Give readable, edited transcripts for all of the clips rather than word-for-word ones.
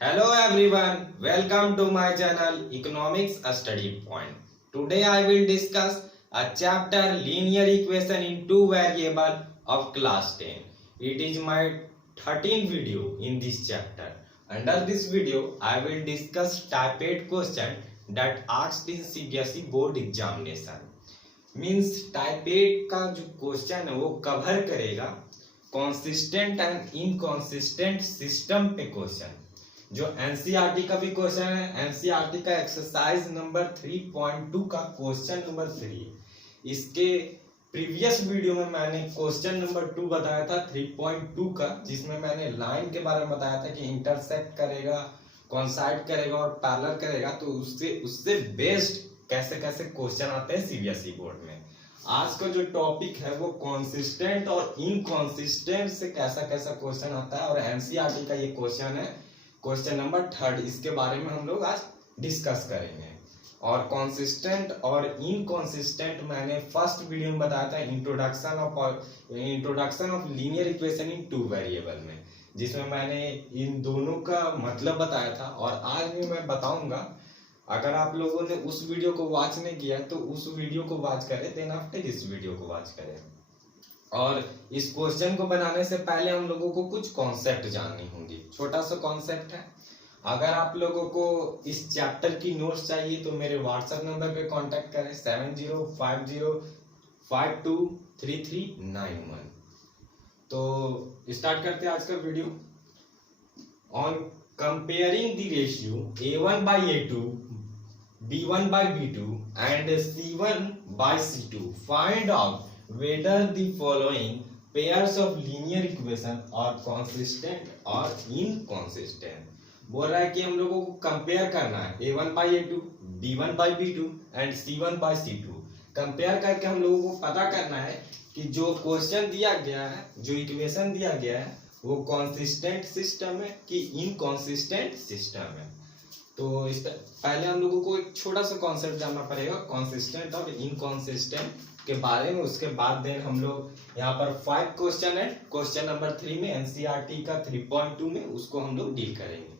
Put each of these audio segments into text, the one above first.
Hello everyone, welcome to my channel Economics Study Point. Today I will discuss a chapter linear equation in two variable of class 10. It is my 13th video in this chapter. Under this video I will discuss type 8 question that asked in CBSE board examination. Means type 8 का जो question है वो cover करेगा consistent and inconsistent system पे question जो NCERT का भी question है। एनसीईआरटी का एक्सरसाइज नंबर 3.2 का क्वेश्चन नंबर 3। इसके प्रीवियस वीडियो में मैंने क्वेश्चन नंबर 2 बताया था 3.2 का, जिसमें मैंने लाइन के बारे में बताया था कि इंटरसेक्ट करेगा, कॉन्साइड करेगा और पैरेलल करेगा। तो उससे बेस्ड कैसे कैसे क्वेश्चन आते हैं सीबीएसई बोर्ड में। आज का जो टॉपिक है वो कॉन्सिस्टेंट और इनकॉन्सिस्टेंट से कैसा कैसा क्वेश्चन आता है, और एनसीईआरटी का ये क्वेश्चन है क्वेश्चन नंबर 3। इसके बारे में हम लोग आज डिस्कस करेंगे। और कॉन्सिस्टेंट और इनकॉन्सिस्टेंट मैंने फर्स्ट वीडियो में बताया था introduction of linear equation in two variable में, जिसमें मैंने इन दोनों का मतलब बताया था। और आज भी मैं बताऊंगा। अगर आप लोगों ने उस वीडियो को वॉच नहीं किया तो उस वीडियो को वॉच करें, देन आफ्टर इस वीडियो को वॉच करें। और इस क्वेश्चन को बनाने से पहले हम लोगों को कुछ कॉन्सेप्ट जाननी होंगी। छोटा सा कॉन्सेप्ट है। अगर आप लोगों को इस चैप्टर की नोट्स चाहिए तो मेरे व्हाट्सएप नंबर पे कांटेक्ट करें 7050523391। तो स्टार्ट करते हैं आज का video. On comparing the ratio A1/A2, B1/B2 and C1/C2, find out whether the following pairs of linear equation are consistent or inconsistent। बोल रहा है कि हम लोगों को कंपेयर करना है A1/A2, B1/B2 and C1/C2। Compare करके हम लोगों को पता करना है कि जो क्वेश्चन दिया गया है, जो इक्वेशन दिया गया है, वो कॉन्सिस्टेंट सिस्टम है कि इनकॉन्सिस्टेंट सिस्टम है। तो इस पहले हम लोगों को एक छोटा सा कॉन्सेप्ट जानना पड़ेगा कॉन्सिस्टेंट और इनकॉन्सिस्टेंट के बारे में। उसके बाद देन हम लोग यहाँ पर 5 क्वेश्चन है क्वेश्चन नंबर 3 में एनसीईआरटी का 3.2 में, उसको हम लोग डील करेंगे।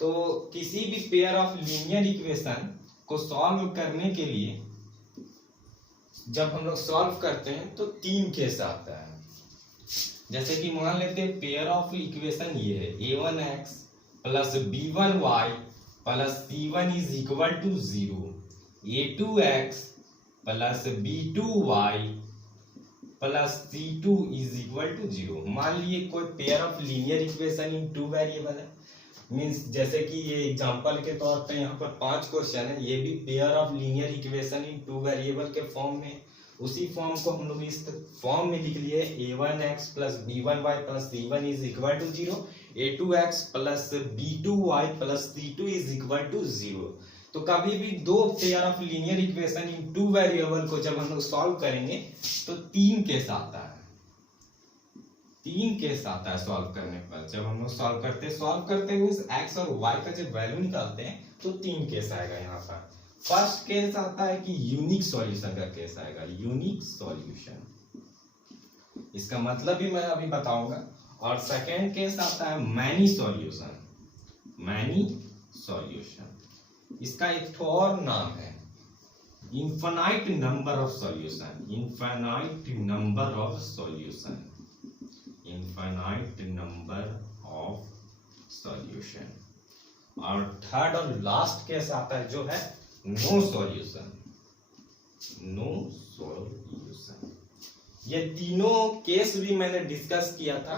तो किसी भी पेयर ऑफ लीनियर इक्वेशन को सॉल्व करने के लिए जब हम लोग सॉल्व करते हैं तो 3 केस आता है। जैसे कि मान लेते हैं पेयर ऑफ इक्वेशन ये है a1x plus b1y plus c1 is equal to 0, a2x plus b2y plus c2 is equal to 0। मान लिए कोई pair of linear equation in two variable है। मींस जैसे कि ये एग्जांपल के तौर पे यहाँ पर 5 क्वेश्चन है, ये भी pair of linear equation in two variable के फॉर्म में। उसी फॉर्म को हम लोग इस फॉर्म में लिख लिए a1x plus b1y plus c1 is equal to 0, a2x plus b2y plus c2 is equal to 0। तो कभी भी दो pair of linear equation in two variable को जब हम लोग सॉल्व करेंगे तो 3 केस आता है। 3 केस आता है सॉल्व करने पर। जब हम लोग सॉल्व करते मींस x और y का जब वैल्यू निकालते हैं तो 3 केस आएगा यहाँ पर। फर्स्ट केस आता है कि यूनिक सॉल्यूशन का केस आएगा, यूनिक सॉल्यूशन। इसका मतलब भी मैं अभी बताऊंगा। और सेकेंड केस आता है मैनी सॉल्यूशन, मैनी सॉल्यूशन। इसका एक और नाम है infinite number of solution, infinite number of solution, infinite number of solution. और थर्ड और लास्ट केस आता है जो है नो सॉल्यूशन, नो सॉल्यूशन। ये तीनों केस भी मैंने डिस्कस किया था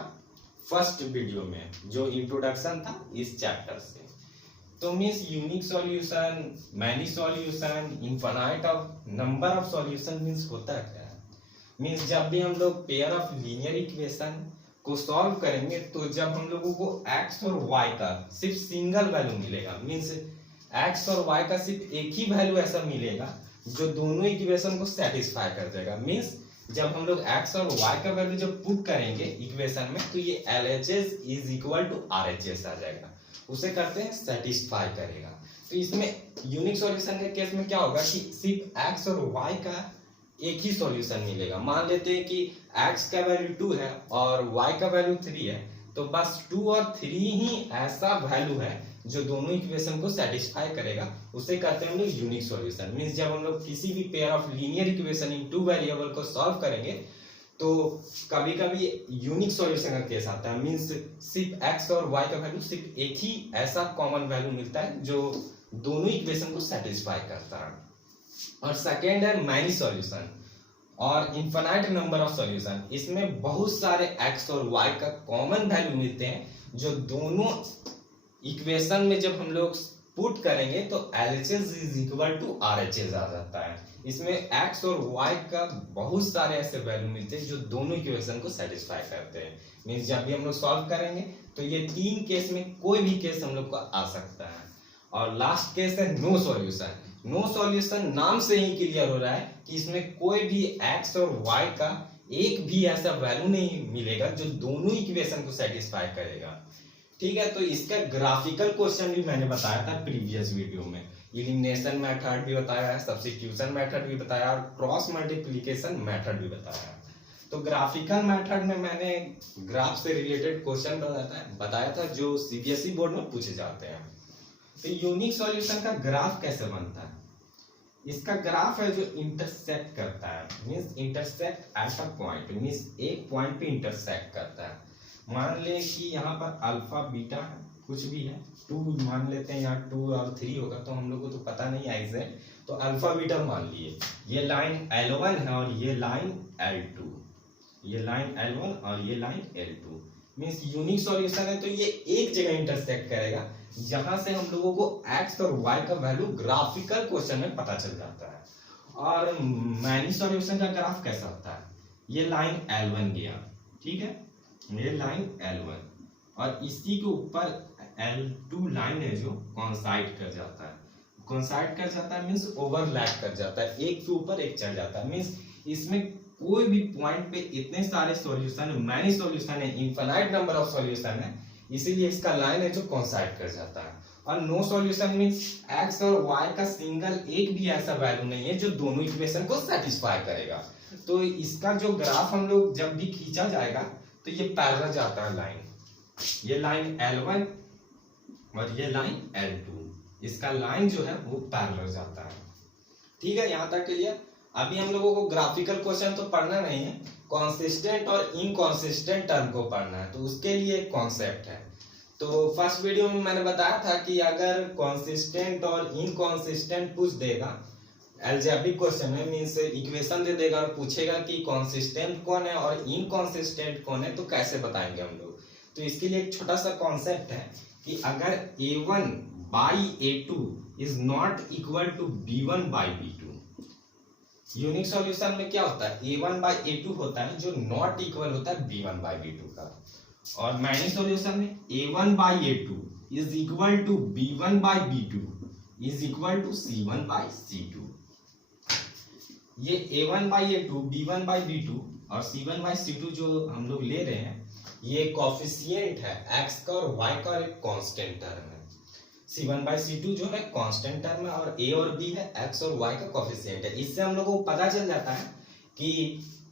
फर्स्ट वीडियो में, जो इंट्रोडक्शन था इस चैप्टर से। तो means unique solution, many solution, infinite of number of solution means होता क्या है। मीन्स जब भी हम लोग पेयर ऑफ लीनियर इक्वेशन को सॉल्व करेंगे तो जब हम लोगों को x और y का सिर्फ सिंगल वैल्यू मिलेगा, मीन्स x और y का सिर्फ एक ही वैल्यू ऐसा मिलेगा जो दोनों इक्वेशन को सेटिस्फाई कर देगा। मीन्स जब हम लोग x और y का वैल्यू जब पुट करेंगे इक्वेशन में तो ये LHS is equal to RHS आ जाएगा, उसे करते हैं सेटिस्फाई करेगा। तो इसमें यूनिक सॉल्यूशन के केस में क्या होगा कि सिर्फ x और y का एक ही सॉल्यूशन मिलेगा। मान लेते हैं कि x का वैल्यू 2 है और y का वैल्यू 3 है, तो बस 2 और 3 ही ऐसा वैल्यू है जो दोनों इक्वेशन को सेटिस्फाई करेगा, उसे कहते हैं हम लोग यूनिक सॉल्यूशन। मींस जब हम लोग किसी भी pair of linear equation in 2 variable को सॉल्व करेंगे तो कभी कभी यूनिक सॉल्यूशन का केस आता है। मींस सिर्फ x और y का वैल्यू सिर्फ एक ही ऐसा कॉमन वैल्यू मिलता है जो दोनों इक्वेशन को सेटिस्फाई करता है। और सेकेंड है मैनी सॉल्यूशन और इनफाइनाइट नंबर ऑफ सॉल्यूशन। इसमें बहुत सारे x और y का कॉमन वैल्यू मिलते हैं जो दोनों इक्वेशन में जब हम लोग पुट करेंगे तो LHS is equal to RHS आ जाता है। इसमें x और y का बहुत सारे ऐसे वैल्यू मिलते हैं जो दोनों इक्वेशन को सेटिस्फाई करते हैं। मींस जब भी हम लोग सॉल्व करेंगे तो ये 3 केस में कोई भी केस हम लोग को आ सकता है। और लास्ट केस है नो सॉल्यूशन। नो सॉल्यूशन नाम से ही क्लियर हो रहा है कि इसमें कोई भी x और y का एक भी ऐसा वैल्यू नहीं मिलेगा जो दोनों इक्वेशन को सेटिस्फाई करेगा। ठीक है, तो इसका ग्राफिकल क्वेश्चन भी मैंने बताया था प्रीवियस वीडियो में। एलिमिनेशन मेथड भी बताया है, सब्स्टिट्यूशन मेथड भी बताया और क्रॉस मल्टीप्लिकेशन मेथड भी बताया। तो ग्राफिकल मेथड में मैंने ग्राफ से रिलेटेड क्वेश्चन बताया था जो सीबीएसई बोर्ड में पूछे जाते हैं। तो यूनिक सॉल्यूशन का ग्राफ कैसे बनता है? इसका ग्राफ है जो इंटरसेक्ट करता है, means intersect at a point, means एक पॉइंट पे इंटरसेक्ट करता है। मान ले कि यहाँ पर अल्फा बीटा कुछ भी है, 2 मान लेते हैं, यहाँ 2 और 3 होगा तो हम लोग को तो पता नहीं है एग्जैक्ट, तो अल्फा बीटा मान लिए। ये लाइन L1 है और ये लाइन L2, ये लाइन L1 और ये line L2। Means unique solution है तो ये एक जगह इंटरसेक्ट करेगा जहां से हम लोगों को x और y का वैल्यू ग्राफिकल क्वेश्चन में पता चल जाता है। और मैनी सॉल्यूशन का ग्राफ कैसा होता है? ये लाइन L1 गया, ठीक है, ये लाइन L1 और इसी के ऊपर L2 लाइन है जो कोइंसाइड कर जाता है। कोइंसाइड कर जाता है मींस ओवरलैप कर जाता है, एक के ऊपर एक चढ़ जाता है। मींस इसमें कोई भी पॉइंट पे इतने सारे सॉल्यूशन, मैनी सॉल्यूशन है, इनफाइनाइट नंबर ऑफ सॉल्यूशन है, इसीलिए इसका लाइन है जो कोइंसाइड कर जाता है। और नो सॉल्यूशन मींस x और y का सिंगल एक भी ऐसा वैल्यू नहीं है जो दोनों इक्वेशन को सेटिस्फाई करेगा। तो इसका जो ग्राफ हम लोग जब भी खींचा जाएगा तो ये पैरेलल जाता है लाइन, ये लाइन L1 और ये लाइन L2, इसका लाइन जो है वो पैरेलल जाता है। ठीक है, यहाँ तक क्लियर। अभी हम लोगों को ग्राफिकल क्वेश्चन तो पढ़ना नहीं है, कॉन्सिस्टेंट और इनकॉन्सिस्टेंट टर्म को पढ़ना है, तो उसके लिए एक कॉन्सेप्ट है। तो फर्स्ट वीडियो में मैंने बताया था कि अगर कॉन्सिस्टेंट और इनकॉन्सिस्टेंट पूछ देगा अलजेब्रिक क्वेश्चन में, मींस इक्वेशन दे देगा और पूछेगा कि कॉन्सिस्टेंट कौन है और इनकॉन्सिस्टेंट कौन है, तो कैसे बताएंगे हम लोग। तो इसके लिए एक छोटा सा कॉन्सेप्ट है कि अगर A1 by A2 is not equal to B1 by B2, unique solution में क्या होता है, A1 by A2 होता है जो नॉट इक्वल होता है B1 by B2 का। और मैनी सॉल्यूशन में A1 by A2 is equal to B1 by B2 is equal to C1 by C2। ये A1 by A2, B1 by B2 और C1 by C2 जो हम लोग ले रहे हैं, ये कोफिशिएंट है x का और y का और एक कांस्टेंट टर्म है। C1 by C2 जो है कांस्टेंट टर्म है और A और B है x और y का कोफिशिएंट है। इससे हम लोगों को पता चल जाता है कि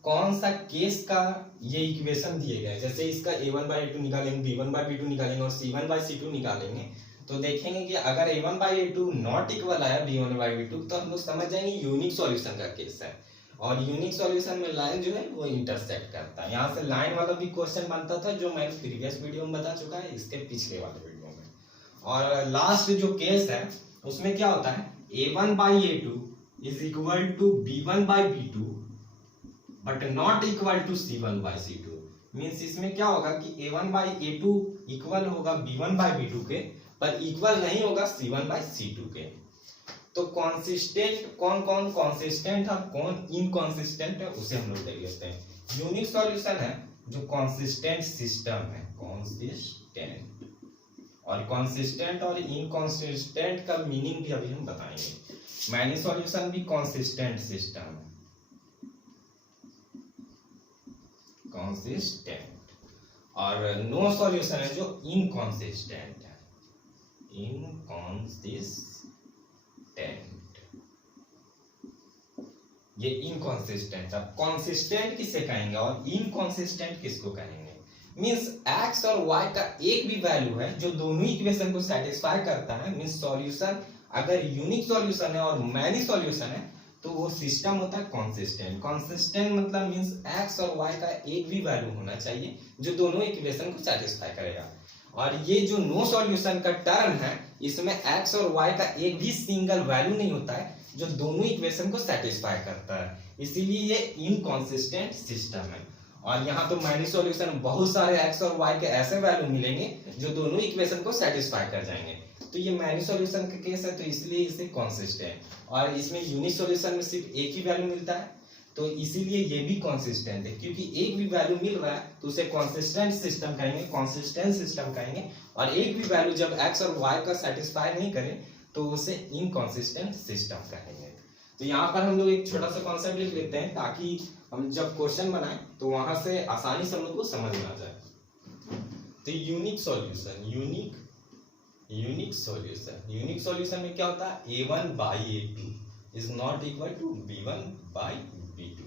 कौन सा केस का ये इक्वेशन दिए गए। जैसे इसका A1 by A2 निकालेंगे, B1 by B2 निकालेंगे और C1 by C2 निकालेंगे, तो देखेंगे कि अगर A1 by A2 not equal आया B1 by B2 तो हम लोग समझ जाएंगे यूनिक सॉल्यूशन का केस है। और यूनिक सॉल्यूशन में लाइन जो है वो इंटरसेक्ट करता है। यहाँ से लाइन वाला भी क्वेश्चन बनता था जो मैंने प्रीवियस वीडियो में बता चुका है, इसके पिछले वाले वीडियो में। और लास्ट जो केस है उसमें क्या होता है, A1 by A2 is equal to B1 by B2 but not equal to C1 by C2। Means इसमें क्या होगा कि A1 by A2 इक्वल होगा B1 by B2 के, पर इक्वल नहीं होगा C1 by C2 के। तो कॉन्सिस्टेंट कौन कौन कॉन्सिस्टेंट है, कौन इनकॉन्सिस्टेंट है, उसे हम लोग देख लेते हैं। यूनिक सॉल्यूशन है जो कॉन्सिस्टेंट सिस्टम है, कॉन्सिस्टेंट। और कॉन्सिस्टेंट और इनकॉन्सिस्टेंट का मीनिंग भी अभी हम बताएंगे। मैनी सॉल्यूशन भी कॉन्सिस्टेंट सिस्टम है, कॉन्सिस्टेंट। और नो सॉल्यूशन है जो इनकॉन्सिस्टेंट है, इनकॉन्सिस्टेंट। ये इनकॉन्सिस्टेंट। अब कॉन्सिस्टेंट किसे कहेंगे और इनकॉन्सिस्टेंट किसको कहेंगे? मीन्स एक्स और वाई का एक भी वैल्यू है जो दोनों इक्वेशन को सेटिस्फाई करता है, मीन्स सॉल्यूशन अगर यूनिक सॉल्यूशन है और मैनी सॉल्यूशन है तो वो सिस्टम होता है कॉन्सिस्टेंट। कॉन्सिस्टेंट मतलब मीन्स एक्स और वाई का एक भी वैल्यू होना चाहिए जो दोनों इक्वेशन को सेटिस्फाई करेगा। और ये जो नो सॉल्यूशन का टर्म है इसमें एक्स और वाई का एक भी सिंगल वैल्यू नहीं होता है जो दोनों इक्वेशन को सेटिस्फाई करता है, इसीलिए ये इनकॉन्सिस्टेंट सिस्टम है। और यहाँ तो मैनी सॉल्यूशन बहुत सारे एक्स और वाई के ऐसे वैल्यू मिलेंगे जो दोनों इक्वेशन को सेटिस्फाई कर जाएंगे, तो ये मैनी सॉल्यूशन का केस है तो इसलिए इसे कॉन्सिस्टेंट। और इसमें यूनिक सॉल्यूशन में सिर्फ एक ही वैल्यू मिलता है तो इसीलिए ये भी कॉन्सिस्टेंट है, क्योंकि एक भी वैल्यू मिल रहा है तो उसे कॉन्सिस्टेंट सिस्टम कहेंगे, कॉन्सिस्टेंट सिस्टम कहेंगे। और एक भी वैल्यू जब एक्स और वाई का सेटिस्फाई नहीं करे तो उसे इनकॉन्सिस्टेंट सिस्टम कहेंगे। तो यहाँ पर हम लोग एक छोटा सा कॉन्सेप्ट लिख लेते हैं ताकि हम जब क्वेश्चन बनाए तो वहां से आसानी से हम लोग को समझ में आ जाए। तो यूनिक सॉल्यूशन, यूनिक सॉल्यूशन में क्या होता है, a1 by a2 is not equal to b1 by b2,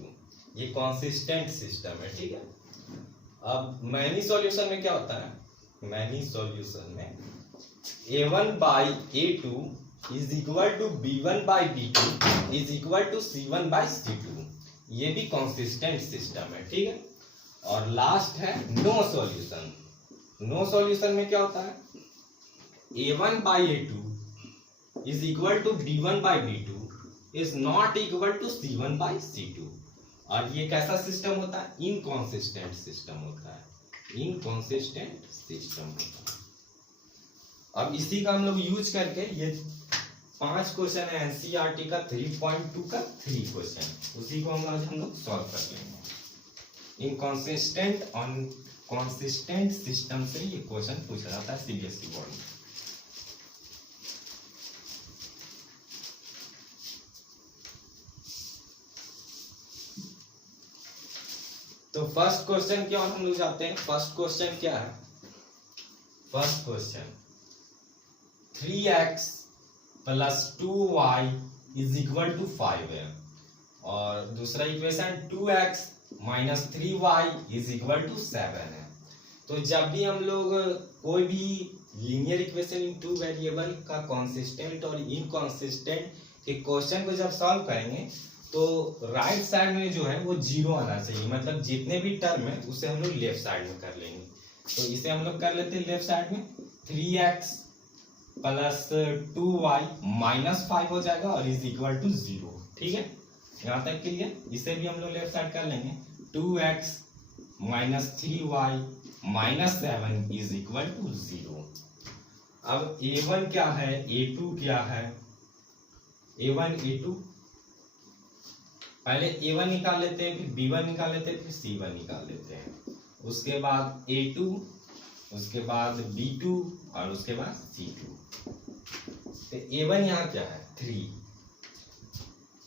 ये कॉन्सिस्टेंट सिस्टम है, ठीक है। अब मैनी सॉल्यूशन में क्या होता है, मैनी सॉल्यूशन में a1 by a2 is equal to b1 by b2 is equal to c1 by c2, ये भी कॉन्सिस्टेंट सिस्टम है, ठीक है। और लास्ट है नो सॉल्यूशन। नो सॉल्यूशन में क्या होता है, a1 by a2 is equal to b1 by b2 is not equal to c1 by c2, और ये कैसा सिस्टम होता है, इनकॉन्सिस्टेंट सिस्टम होता है, इनकॉन्सिस्टेंट सिस्टम होता है। अब इसी का हम लोग यूज करके ये 5 क्वेश्चन है एनसीईआरटी का 3.2 का 3 क्वेश्चन, उसी को हम लोग सॉल्व कर लेंगे। इनकॉन्सिस्टेंट ऑन कॉन्सिस्टेंट सिस्टम से ये क्वेश्चन पूछा जाता है सीबीएसई बोर्ड में। तो फर्स्ट क्वेश्चन की ओर हम लोग जाते हैं। फर्स्ट क्वेश्चन क्या है, first question 3x plus 2y is equal to 5 है, और दूसरा equation 2x minus 3y is equal to 7 है। तो जब भी हम लोग कोई भी linear equation in two variable का कॉन्सिस्टेंट और इनकॉन्सिस्टेंट के क्वेश्चन को जब सॉल्व करेंगे तो राइट साइड में जो है वो जीरो आना चाहिए, मतलब जितने भी टर्म है उसे हम लोग लेफ्ट साइड में कर लेंगे। तो इसे हम लोग कर लेते हैं लेफ्ट साइड में, 3x प्लस 2y माइनस 5 हो जाएगा और इज इक्वल टू 0, ठीक है। यहाँ तक के लिए इसे भी हम लोग लेफ्ट साइड कर लेंगे, 2x minus 3y minus 7 is equal to 0। अब a1 क्या है, a2 क्या है, a1 a2, पहले a1 निकाल लेते हैं, फिर b1 निकाल लेते हैं, फिर c1 निकाल लेते हैं, उसके बाद a2, उसके बाद b2 और उसके बाद c2। तो a1 यहाँ क्या है 3,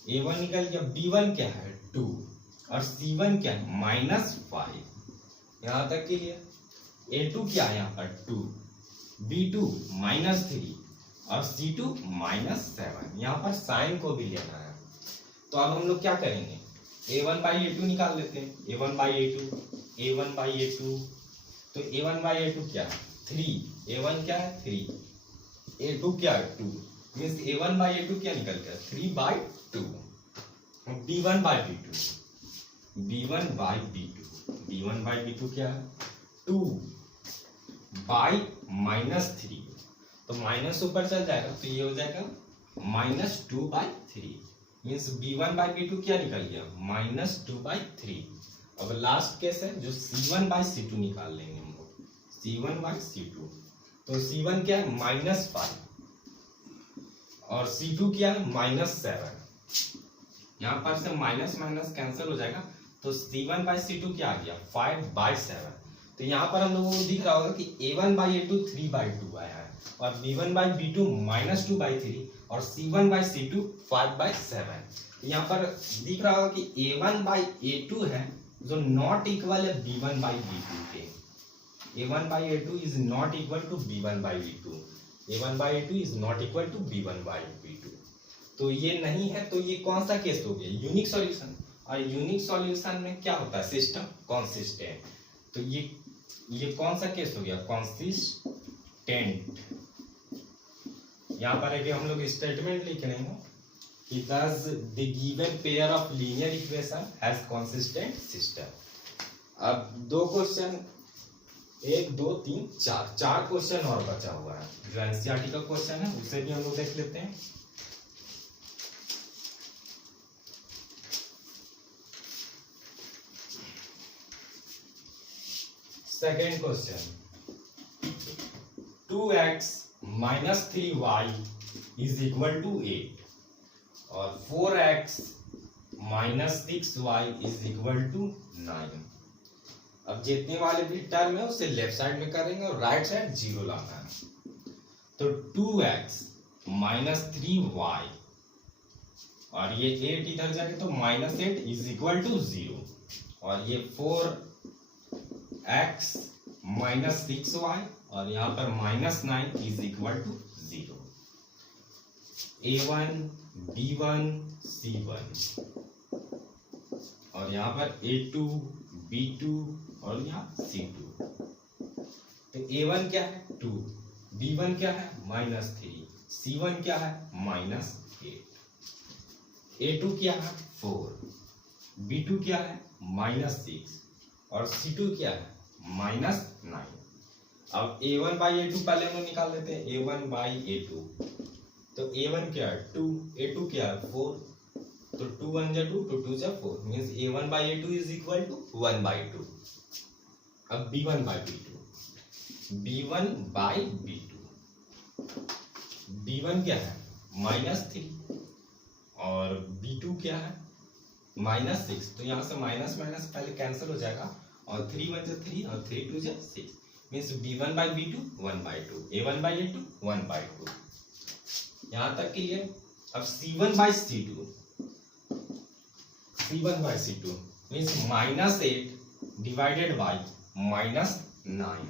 a1 निकल गया, b1 क्या है 2 और c1 क्या है माइनस 5। यहाँ तक के लिए a2 क्या है यहाँ पर 2, b2 माइनस 3 और c2 माइनस 7। यहाँ पर साइन को भी लेना है, तो अब हम लोग क्या करेंगे, a1 by a2 निकाल लेते हैं, a1 by a2, a1 by a2, तो a1 by a2 क्या है 3, a1 क्या है 3, a2 क्या है 2, मीन्स a1 by a2 क्या निकल गया 3 by 2, b1 by b2, b1 by b2, b1 by b2 क्या है 2 by माइनस 3, तो माइनस ऊपर चल जाएगा तो ये हो जाएगा minus 2 by 3, means b1 by b2 क्या निकल गया माइनस 2 by 3। अब लास्ट केस है जो c1 by c2 निकाल लेंगे हम लोग, c1 by c2, तो c1 क्या है माइनस 5 और c2 क्या है माइनस 7। यहाँ पर से माइनस माइनस कैंसिल हो जाएगा तो c1 by c2 क्या आ गया 5 by 7। तो यहाँ पर हम लोगों को दिख रहा होगा कि a1 by a2 3 by 2 आया है और b1 by b2 minus 2 by 3 और c1 by c2 5 by 7। यहाँ पर दिख रहा होगा कि a1 by a2 है जो नॉट इक्वल है b1 by b2 के, a1 by a2 is not equal to b1 by b2, a1 by a2 is not equal to b1 by b2। तो ये नहीं है, तो ये कौन सा केस हो गया यूनिक सॉल्यूशन, और यूनिक सॉल्यूशन में क्या होता है सिस्टम कॉन्सिस्टेंट। तो ये ये कौन सा केस हो गया, कंसिस्टेंट। यहाँ पर अभी हम लोग स्टेटमेंट लिख रहे हैं कि thus the given pair of linear equation has consistent system। अब दो क्वेश्चन, 1 2 3 4 क्वेश्चन और बचा हुआ है। जो एनसीईआरटी का क्वेश्चन है उसे भी हम लोग देख लेते हैं। Second question, 2x minus 3y is equal to 8 और 4x minus 6y is equal to 9। अब जितने वाले भी टर्म है उसे लेफ्ट साइड में करेंगे और राइट साइड 0 लाना है। तो 2x minus 3y और ये 8 इधर जाके तो -8 इज इक्वल टू 0 और ये 4x minus 6y और यहाँ पर -9 is equal to 0। a1 b1 c1 और यहाँ पर a2 b2 और यहाँ c2। तो a1 क्या है 2, b1 क्या है -3, c1 क्या है -8, a2 क्या है 4, b2 क्या है -6 और c2 क्या है -9। अब a1 बाई a2 पहले हम निकाल लेते हैं। a1 बाई a2, तो a1 क्या है 2, a2 क्या है 4, तो 2 1 जा 2, 2 2 जा 4 means a1 by a2 is equal to 1/2। अब b1 by b2, b1 by b2, b1 क्या है -3 और b2 क्या है -6, तो यहाँ से माइनस माइनस पहले कैंसिल हो जाएगा और 3 1 जा 3 और 3 2 जा 6 means b1 by b2 1/2, a1 by a2 1/2। यहाँ तक क्लियर। अब c1 by c2, c1 by c2 means -8 divided by -9,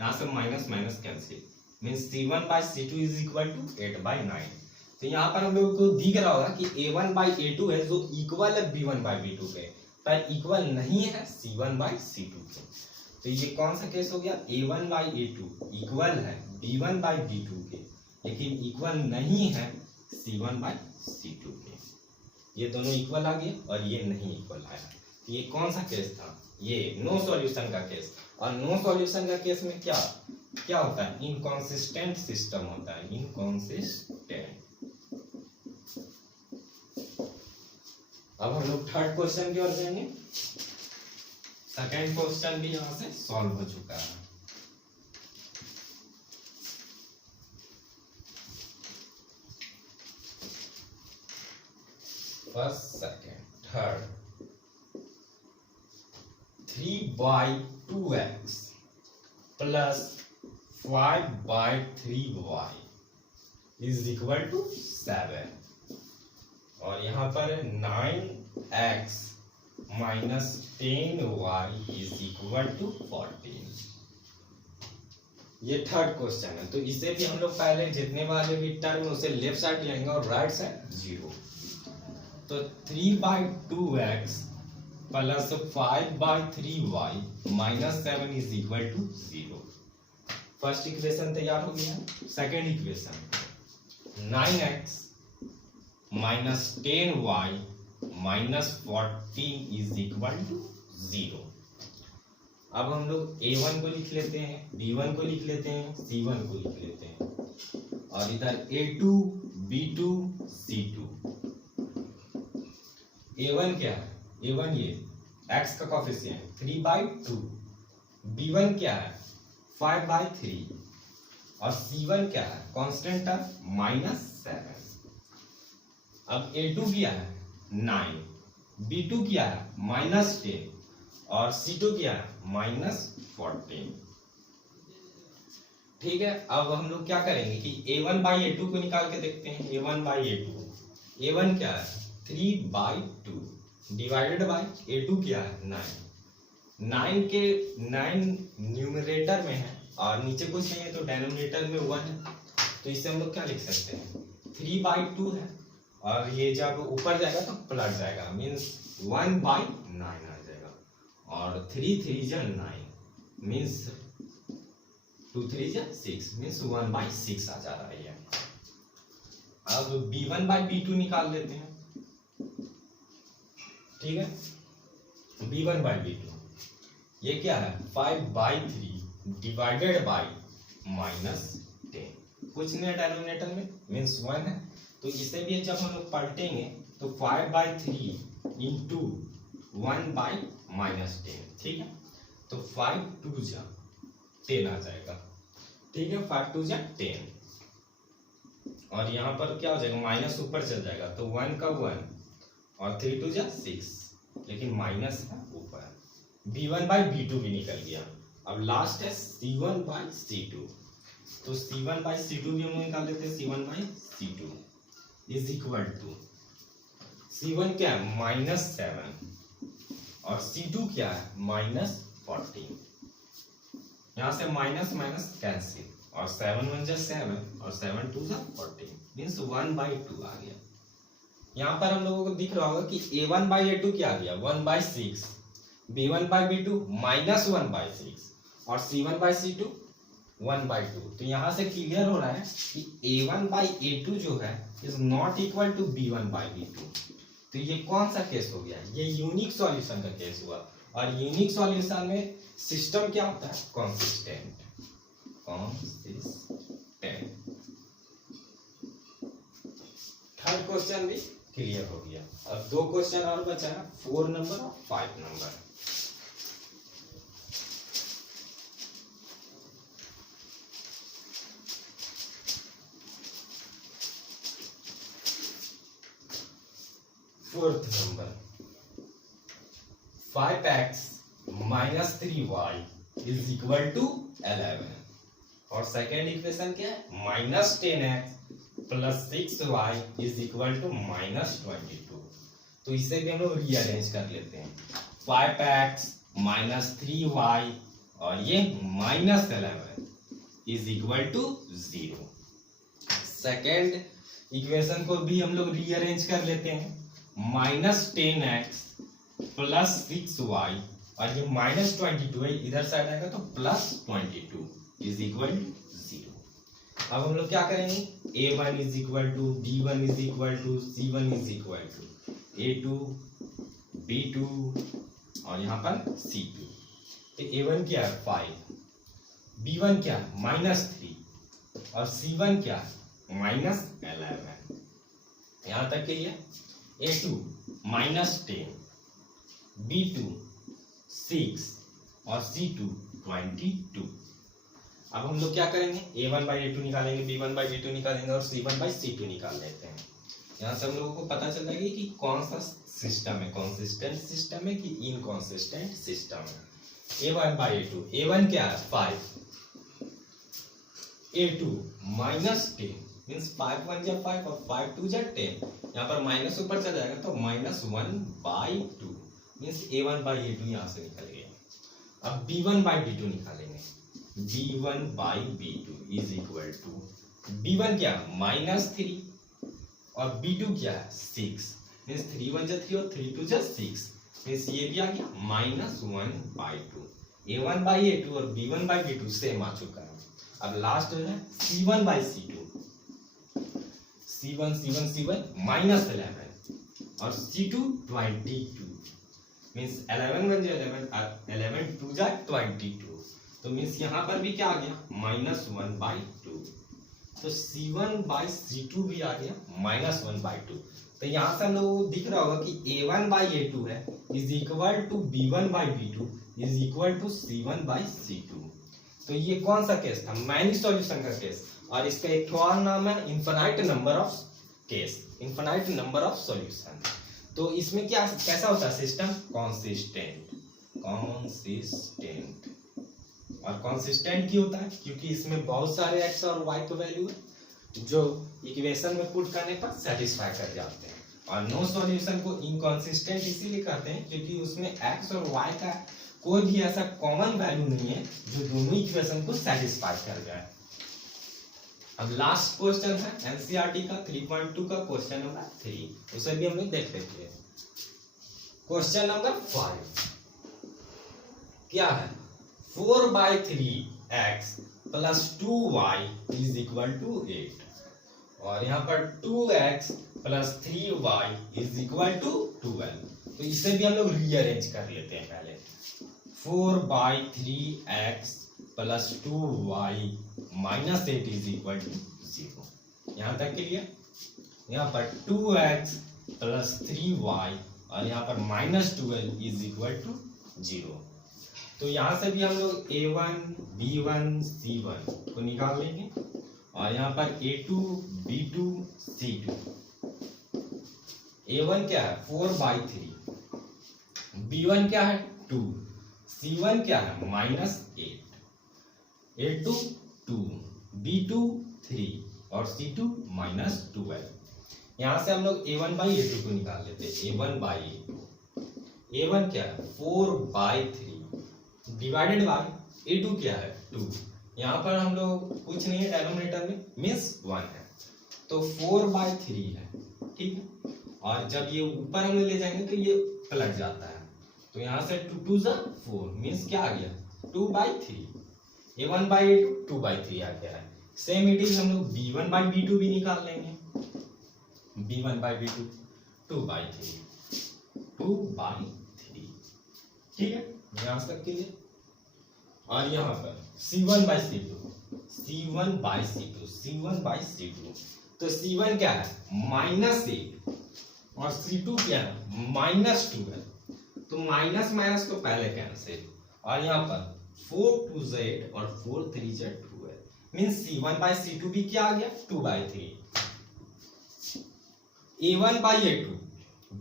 यहाँ से minus minus cancel means c1 by c2 is equal to 8/9। तो यहाँ पर हम लोग को दिख रहा होगा कि a1 बाई a2 है जो इक्वल है b1 बाई b2 पे, पर इक्वल नहीं है c1 बाई c2 के। तो ये कौन सा केस हो गया, a1 बाई a2 इक्वल है b1 बाई b2 के, लेकिन इक्वल नहीं है c1 बाई c2 के। ये दोनों इक्वल आ गए और ये नहीं इक्वल आया। ये कौन सा केस था, ये नो सॉल्यूशन का केस। और नो सॉल्यूशन का केस में क्या क्या होता है, इनकॉन्सिस्टेंट सिस्टम होता है, इनकॉन्सिस्टेंट। अब हम लोग थर्ड क्वेश्चन की ओर जाएंगे। सेकेंड क्वेश्चन भी यहां से सॉल्व हो चुका है। First second third, 3/2x plus 5/3y is equal to 7 और यहाँ पर 9x minus 10y is equal to 14। ये थर्ड क्वेश्चन है। तो इसे भी हम लोग पहले जितने वाले भी टर्म उसे लेफ्ट साइड लेंगे और राइट साइड 0। तो 3/2x plus 5/3y minus 7 is equal to 0। First equation तैयार हो गया। Second equation 9x minus 10y minus 14 is equal to 0। अब हम लोग a1 को लिख लेते हैं, b1 को लिख लेते हैं, c1 को लिख लेते हैं और इधर a2 b2 c2। a1 क्या है, a1 ये x का कोफिशिएंट 3/2, b1 क्या है 5/3 और c1 क्या है कांस्टेंट टर्म -7। अब a2 क्या है 9, b2 क्या है -10 और c2 क्या है -14। ठीक है। अब हम लोग क्या करेंगे कि a1 बाई a2 को निकाल के देखते हैं। a1 बाई a2, a1 क्या है 3/2 डिवाइडेड बाई a2 क्या है 9 के 9 न्यूमरेटर में है और नीचे कुछ नहीं है तो डिनोमिनेटर में 1 है। तो इसे हम लोग क्या लिख सकते हैं 3/2 है और ये जब ऊपर जाएगा तो पलट जाएगा मीन्स 1/9 आ जाएगा और 3 3 जा 9 मीन्स 2 3 जा 6 मीन्स 1/6 आ जा रहा है। अब b1/b2 निकाल लेते हैं, ठीक है। b1/b2 ये क्या है 5/3 डिवाइडेड बाई -10, कुछ नहीं है डिनोमिनेटर में मीन्स 1 है, तो इसे भी जब हम लोग पलटेंगे तो 5/3 इंटू 1/-10, ठीक है। तो 5 2 जा 10 आ जाएगा, ठीक है। 5 2 जा 10 और यहाँ पर क्या हो जाएगा माइनस ऊपर चल जाएगा, तो 1 का 1 और 3 2 जा 6, लेकिन माइनस है ऊपर। b1/b2 भी निकल गया। अब लास्ट है c1/c2, तो c1/c2 भी हम निकाल देते हैं। c1/c2 is equal to c1 क्या है -7 और c2 क्या है -14। यहाँ से माइनस माइनस कैंसिल और 7 1 जा 7 और 7 2 जा 14 मीन्स 1/2 आ गया। यहाँ पर हम लोगों को दिख रहा होगा कि a1/a2 क्या आ गया 1/6, b1/b2 -1/6 और c1/c2 1/2। तो यहाँ से क्लियर हो रहा है कि a1/a2 जो है is not equal to b1/b2। तो ये कौन सा केस हो गया, ये यूनिक सॉल्यूशन का केस हुआ। और यूनिक सॉल्यूशन में सिस्टम क्या होता है कंसिस्टेंट। थर्ड क्वेश्चन भी क्लियर हो गया। अब 2 क्वेश्चन और बचा है 4 नंबर और 5 number. Fourth number 5x - 3y is equal to 11 और सेकेंड इक्वेशन क्या है -10x + 6y is equal to -22। तो इसे भी हम लोग रीअरेंज कर लेते हैं। 5x - 3y और ये -11 is equal to 0। Second equation को भी हम लोग रीअरेंज कर लेते हैं। -10x + 6y और ये -22 है, इधर साइड आएगा तो +22 इज इक्वल टू 0। अब हम लोग क्या करेंगे a1 is equal to b1 is equal to c1 is equal to a2 b2 और यहाँ पर c2। तो a1 क्या है 5, b1 क्या है -3 और c1 क्या है -11। यहाँ तक के लिए a2 -10 b2 6 और c2 22। अब हम लोग क्या करेंगे a1/a2 निकालेंगे, b1/b2 निकालेंगे और c1/c2 निकाल लेते हैं। यहाँ से हम लोगों को पता चल जाएगा कि कौन सा सिस्टम है, कंसिस्टेंट सिस्टम है कि इनकंसिस्टेंट सिस्टम है। a1/a2 a1 क्या है 5, a2 -10 मीन्स 5 1 जा 5 और 5 2 जा 10। यहाँ पर माइनस ऊपर चला जाएगा तो -1/2 मीन्स a1/a2 यहाँ से निकल गया। अब b1/b2 निकालेंगे। b1/b2 is equal to b1 क्या -3 और b2 क्या है 6 मीन्स 3 1 जा 3 और 3 2 जा 6 मीन्स ये भी आ गया -1/2। a1/a2 और b1/b2 सेम आ चुका है। अब लास्ट है c1/c2, c1 -11 और c2 22 मीन्स 11 1 जा 11 और 11 2 जा 22। तो मीन्स यहाँ पर भी क्या आ गया -1/2। तो c1/c2 भी आ गया -1/2। तो यहाँ से हम लोगों को दिख रहा होगा कि a1/a2 है is equal to b1/b2 is equal to c1/c2। तो ये कौन सा केस था मैनी सॉल्यूशन का केस। और इसका एक और नाम है infinite number of case, infinite number of solution. तो इसमें क्या कैसा होता है सिस्टम कंसिस्टेंट। और कंसिस्टेंट क्यों होता है क्योंकि इसमें बहुत सारे x और y के वैल्यू है जो इक्वेशन में पुट करने पर सेटिस्फाई कर जाते हैं। और नो सॉल्यूशन को इनकंसिस्टेंट इसीलिए कहते हैं क्योंकि उसमें x और y का कोई भी ऐसा कॉमन वैल्यू नहीं है जो दोनों इक्वेशन को सेटिस्फाई कर जाए। अब लास्ट क्वेश्चन है एनसीईआरटी का 3.2 का क्वेश्चन नंबर 3, उसे भी हम लोग देख लेते हैं। क्वेश्चन नंबर 5 क्या है 4/3x plus 2y is equal to 8, और यहाँ पर 2x plus 3y is equal to 12। तो इसे भी हम लोग रीअरेंज कर लेते हैं पहले। 4/3x plus 2y minus 8 is equal to 0। यहाँ तक क्लियर। यहाँ पर 2x प्लस 3y और यहाँ पर माइनस 12 इज इक्वल टू 0। तो यहाँ से भी हम लोग a1 b1 c1 को निकाल लेंगे, और यहाँ पर a2 b2 c2। a1 क्या है 4/3, b1 क्या है 2, c1 क्या है -8, a2 2, b2 3 और c2 -12। यहाँ से हम लोग a1/a2 को निकाल लेते हैं। a1/a2, a1 क्या है 4/3 डिवाइडेड बाय a2 क्या है 2। यहाँ पर हम लोग कुछ नहीं है डेनोमिनेटर में, मीन्स 1 है, तो 4/3 है, ठीक है। और जब ये ऊपर हम ले जाएंगे तो ये पलट जाता है, तो यहाँ से 2 2 4 मीन्स क्या आ गया 2/3। a1/a2 2/3 आ गया है। सेम इट इज हम लोग b1/b2 भी निकाल लेंगे। b1/b2 2/3, ठीक है, यहाँ तक के लिए। और यहाँ पर c1/c2, तो c1 क्या है -8 और c2 क्या है -12, तो माइनस माइनस तो पहले कैंसिल, और यहाँ पर 4 2 8 और 4 3 12 मीन्स c1/c2 भी क्या आ गया 2/3। a1/a2,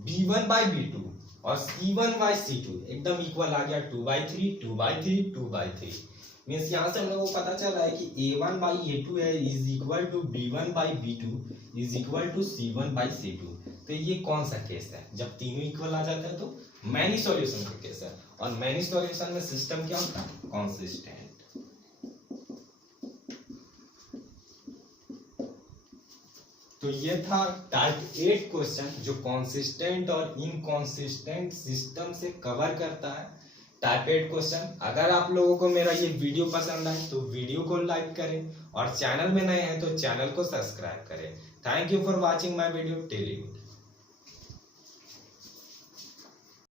b1/b2 और c1/c2 एकदम इक्वल आ गया 2/3 मीन्स यहाँ से हम लोगों को पता चल रहा है कि a1/a2 है is equal to b1/b2 is equal to c1/c2। तो ये कौन सा केस है, जब तीनों इक्वल आ जाता है तो मैनी सॉल्यूशन का केस है, और मैनी सॉल्यूशन में सिस्टम क्या होता है कॉन्सिस्टेंट। तो ये था टाइप 8 क्वेश्चन जो कॉन्सिस्टेंट और इनकॉन्सिस्टेंट सिस्टम से कवर करता है। Type 8 question. अगर आप लोगों को मेरा ये वीडियो पसंद आए तो वीडियो को लाइक करें, और चैनल में नए हैं तो चैनल को सब्सक्राइब करें। Thank you for watching my video. Tell you.